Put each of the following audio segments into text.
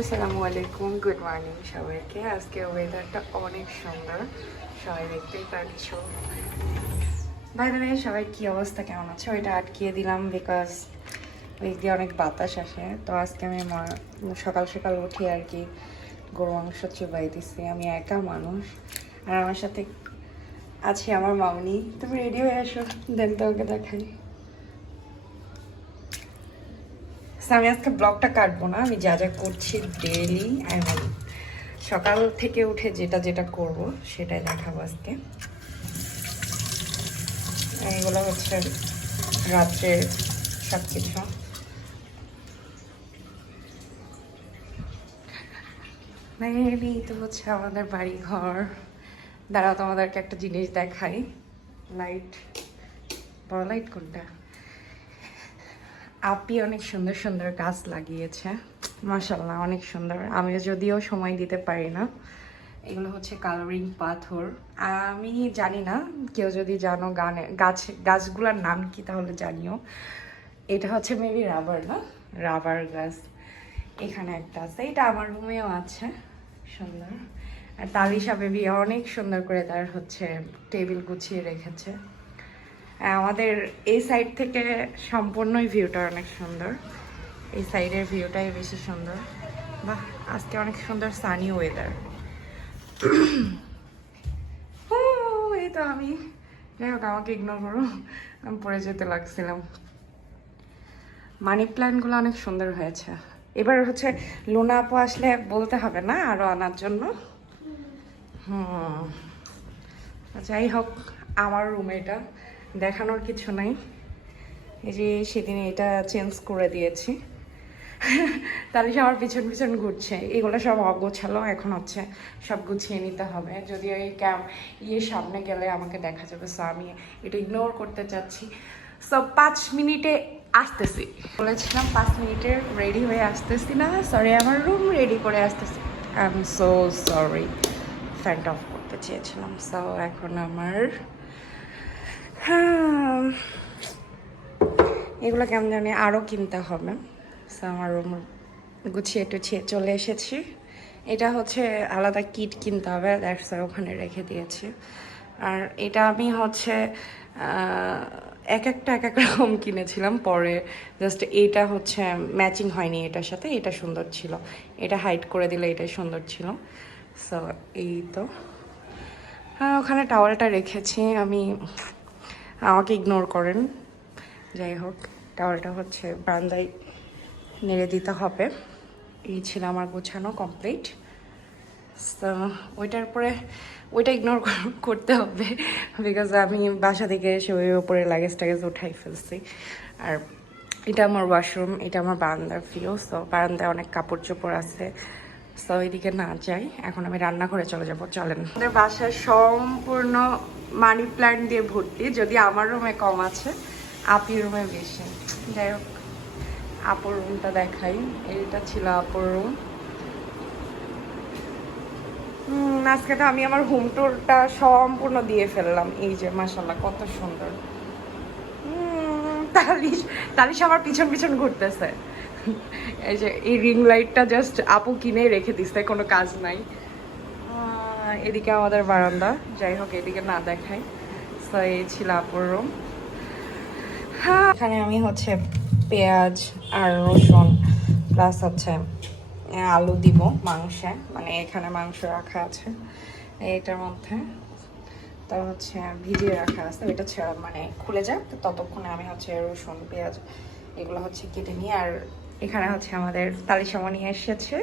আসসালামু আলাইকুম, good morning সবাইকে। আজকে ওয়েদারটা অনেক সুন্দর, সবাই দেখতেই পাচ্ছো। বাই দ্য ওয়ে, সবাই কি অবস্থা, কেমন আছে? ওইটা আটকিয়ে দিলাম বিকজ ওই দিয়ে অনেক বাতাস আসে। তো আজকে আমি সকাল সকাল উঠি আর কি গরু মাংস চুবাই দিছি। আমি একা মানুষ, আর আমার সাথে আছে আমার মামনি। তুমি রেডি হয়ে আসো, দেন তোমাকে দেখাই। আমি আজকে ব্লগটা কাটবো না, আমি যা যা করছি ডেইলি সকাল থেকে উঠে যেটা যেটা করব সেটাই দেখাবো আজকে। এগুলো হচ্ছে রাত্রে সব কিছু। তো হচ্ছে আমাদের বাড়ি ঘর। দাঁড়াও, তোমাদেরকে একটা জিনিস দেখাই। লাইট, বড় লাইট কোনটা? আপি অনেক সুন্দর সুন্দর গাছ লাগিয়েছে, মাশাআল্লাহ অনেক সুন্দর। আমি যদিও সময় দিতে পারি না। এগুলো হচ্ছে কালারিং পাথর। আমি জানি না, কেউ যদি জানো গাছগুলোর নাম কি তাহলে জানিও। এটা হচ্ছে মেবি রাবার, না রাবার গাছ। এখানে একটা আছে, এটা আমার রুমেও আছে, সুন্দর। আর তালিশা বেবি অনেক সুন্দর করে তার হচ্ছে টেবিল গুছিয়ে রেখেছে। আমাদের এই সাইড থেকে সম্পূর্ণই ভিউটা অনেক সুন্দর। এই সাইডের ভিউটাই বেশি সুন্দর। বাহ, আজকে অনেক সুন্দর সানি ওয়েদার। এই তো আমি, যাই হোক আমাকে ইগনোর করো, আমি পড়ে যেতে লাগছিলাম। মানি প্ল্যান্টগুলো অনেক সুন্দর হয়েছে। এবার হচ্ছে লোনা আপু আসলে বলতে হবে না আরও আনার জন্য। যাই হোক, আমার রুম এটা, দেখানোর কিছু নাই। এই যে সেদিন এটা চেঞ্জ করে দিয়েছি। তাহলে সে আমার পিছন পিছন ঘুরছে। এগুলো সব অগোছালো, এখন হচ্ছে সব গুছিয়ে নিতে হবে। যদিও এই সামনে গেলে আমাকে দেখা যাবে, সো আমি এটা ইগনোর করতে চাচ্ছি। সো 5 মিনিটে আসতেছি বলেছিলাম, 5 মিনিটে রেডি হয়ে আসতেছি না, সরি, আমার রুম রেডি করে আসতেছি। আই এম সো সরি, ফ্যানটা অফ করতে চেয়েছিলাম। সো এখন আমার এগুলো কেমন জানি আরও কিনতে হবে। সো আমার রুম গুছিয়ে টুছিয়ে চলে এসেছি। এটা হচ্ছে আলাদা কিট কিনতে হবে, দ্যাটস ওখানে রেখে দিয়েছি। আর এটা আমি হচ্ছে এক এক রকম কিনেছিলাম, পরে জাস্ট এইটা হচ্ছে ম্যাচিং হয়নি এটার সাথে, এটা সুন্দর ছিল, এটা হাইড করে দিলে এটাই সুন্দর ছিল। সো এই তো, হ্যাঁ ওখানে টাওয়ালটা রেখেছি আমি, আমাকে ইগনোর করেন। যাই হোক, টাওয়ালটা হচ্ছে বারান্দায় নেড়ে দিতে হবে। এই ছিল আমার গোছানো কমপ্লিট। তো ওইটার পরে ওইটা ইগনোর করতে হবে বিকজ আমি বাসা থেকে এসে ওই ওপরে লাগেজ টাগেজ উঠাই ফেলছি। আর এটা আমার ওয়াশরুম, এটা আমার বারান্দার ভিউ। সো বারান্দায় অনেক কাপড় চোপড় আছে, সো ওইদিকে না যাই। এখন আমি রান্নাঘরে চলে যাব, চলেন। আমাদের বাসায় সম্পূর্ণ মানি প্ল্যান্ট দিয়ে ভর্তি, যদি আমার রুমে কম আছে, আপির রুমে বেশি। যাই হোক, আপুর রুমটা দেখাই। এইটা ছিল আপুর রুম। আজকে তো আমি আমার হোম টুরটা সম্পূর্ণ দিয়ে ফেললাম। এই যে মাশাআল্লাহ কত সুন্দর। তালিশ আমার পিছন পিছন ঘুরতেছে। এই যে এই রিং লাইটটা জাস্ট আপু কিনে রেখে দিচ্ছে, কোনো কাজ নাই। এদিকে আমাদের বারান্দা, যাই হোক এদিকে না দেখাই। তো এই ছিল আপুর রুম। হ্যাঁ, এখানে আমি হচ্ছে পেঁয়াজ আর রসুন প্লাস হচ্ছে আলু দিব মাংসে, মানে এখানে মাংস রাখা আছে এইটার মধ্যে। তো হচ্ছে ভিজিয়ে রাখা আছে, এটা মানে খুলে যাক, তো ততক্ষণে আমি হচ্ছে রসুন পেঁয়াজ এগুলো হচ্ছে কেটে নিই। আর এখানে হচ্ছে আমাদের তালিশামণি এসেছে।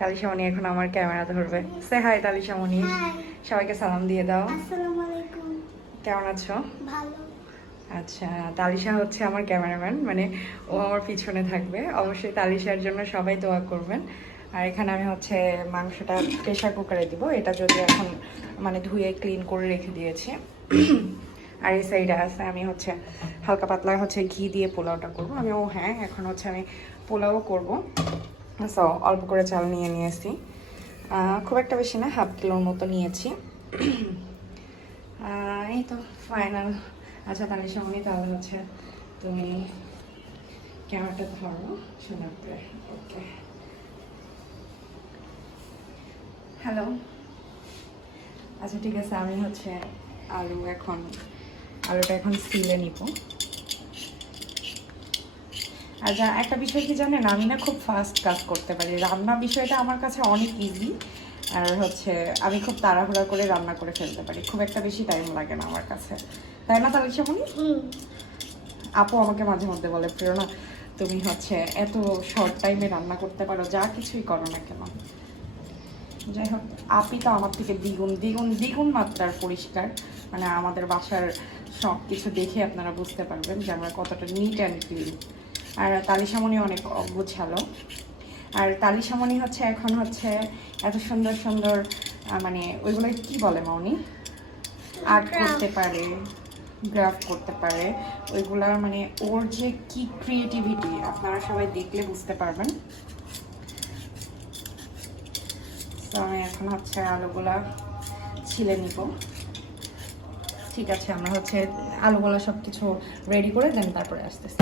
তালিশামণি এখন আমার ক্যামেরা ধরবে। সে হাই তালিশামণি, সবাইকে সালাম দিয়ে দাও। আসসালামু আলাইকুম। কেমন আছো? ভালো। আচ্ছা, তালিশা হচ্ছে আমার ক্যামেরাম্যান, মানে ও আমার পিছনে থাকবে। অবশ্যই তালিশার জন্য সবাই দোয়া করবেন। আর এখানে আমি হচ্ছে মাংসটা প্রেশার কুকারে দিব, এটা যদি এখন মানে ধুয়ে ক্লিন করে রেখে দিয়েছি। আর এই সাইডে আছে আমি হচ্ছে হালকা পাতলা হচ্ছে ঘি দিয়ে পোলাওটা করবো আমি। হ্যাঁ, এখন হচ্ছে আমি পোলাও করবো। সো অল্প করে চাল নিয়ে নিয়েছি, খুব একটা বেশি না, হাফ কিলোর মতো নিয়েছি। এই তো ফাইনাল। আচ্ছা তালিশামণি, তাহলে হচ্ছে তুমি ক্যামেরাটা ধরো সুন্দর করে। ওকে, হ্যালো। আচ্ছা ঠিক আছে, আমি হচ্ছে আলুটা এখন সিলে নিব। আর যা একটা বিষয় কি জানেন, আমি না খুব ফাস্ট কাজ করতে পারি, রান্না বিষয়টা আমার কাছে অনেক ইজি। আর হচ্ছে আমি খুব তাড়াহুড়া করে রান্না করে ফেলতে পারি, খুব একটা বেশি টাইম লাগে না আমার কাছে, তাই না তাহলে সেমনি? আপু আমাকে মাঝে মধ্যে বলে, প্রেরণা তুমি হচ্ছে এত শর্ট টাইমে রান্না করতে পারো, যা কিছুই করো না কেন। যাই হোক, আপনি তো আমার থেকে দ্বিগুণ দ্বিগুণ দ্বিগুণ মাত্রার পরিষ্কার, মানে আমাদের বাসার সব কিছু দেখে আপনারা বুঝতে পারবেন যে আমরা কতটা নিট অ্যান্ড ক্লিন। আর তালিশামণি অনেক গোছালো। আর তালিশামণি হচ্ছে এখন হচ্ছে এত সুন্দর সুন্দর মানে ওইগুলো কি বলে মাউনি, আর্ট করতে পারে, গ্রাফ করতে পারে, ওইগুলার মানে ওর যে কি ক্রিয়েটিভিটি আপনারা সবাই দেখলে বুঝতে পারবেন। তো আমি এখন হচ্ছে আলুগুলা ছিলে নিব। ঠিক আছে, আমরা হচ্ছে আলুগুলা সব কিছু রেডি করে দেন, তারপরে আসতেছি।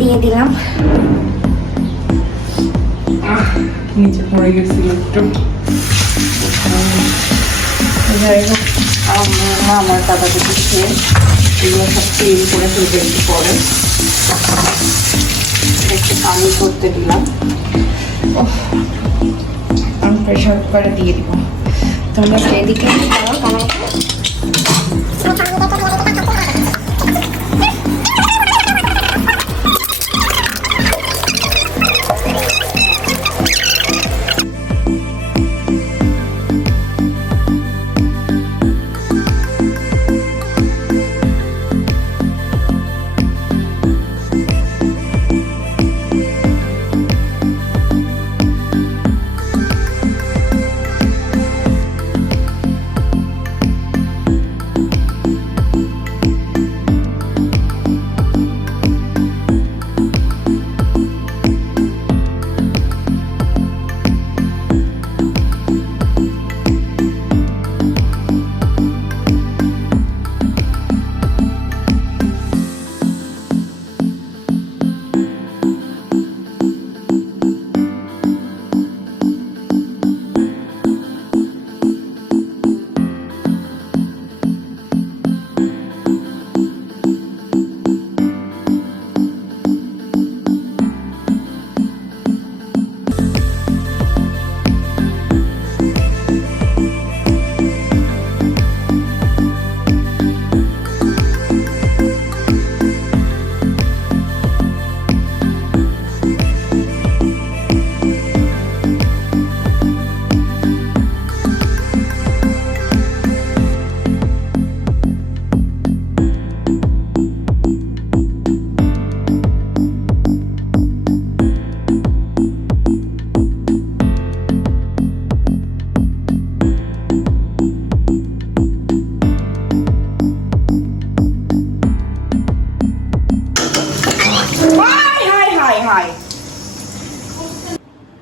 দিয়ে দিলাম, নিচে পড়ে গেছিল একটু। যাই হোক, আমার দাদা দিকে খেয়ে এগুলো সব ক্লিন করে ফেলবে একটু পরে। একটু পানি করতে দিলাম, আমি প্রেশার কুকারে দিয়ে দিব। তোমরা সেদিকে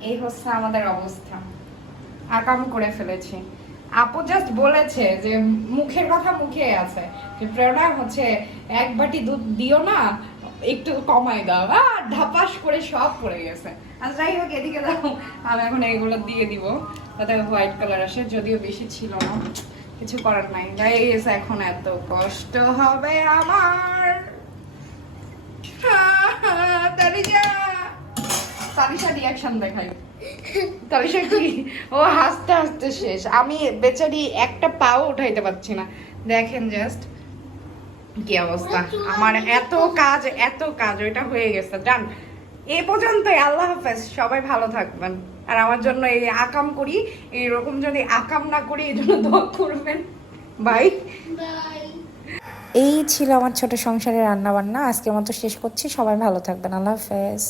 এই হচ্ছে আমাদের অবস্থা, আকাম করে ফেলেছি। আপু জাস্ট বলেছে যে মুখের কথা মুখে আছে, যে প্রেরণা হচ্ছে এক বাটি দুধ দিও না, একটু কমাই দাও, ধাপাস করে সব পড়ে গেছে। আর যাই হোক, এদিকে দাও, আমি এখন এগুলো দিয়ে দিব তাতে হোয়াইট কালার আসে, যদিও বেশি ছিল না, কিছু করার নাই। গাইস এখন এত কষ্ট হবে আমার। তালিশা রিয়াকশন দেখাই, তালিশা কি, ও হাসতে হাসতে শেষ। আমি বেচারি একটা পাও উঠাইতে পারছি না, দেখেন জাস্ট কি অবস্থা আমার। এত কাজ ওইটা হয়ে গেছে, ডান। এই পর্যন্তই, আল্লাহ হাফেজ, সবাই ভালো থাকবেন। আর আমার জন্য এই আকাম করি, এইরকম যদি আকাম না করি এই জন্য দোয়া করবেন। বাই। এই ছিল আমার ছোট সংসারের রান্না বান্না, আজকের মতো শেষ করছি। সবাই ভালো থাকবেন, আল্লাহ হাফেজ।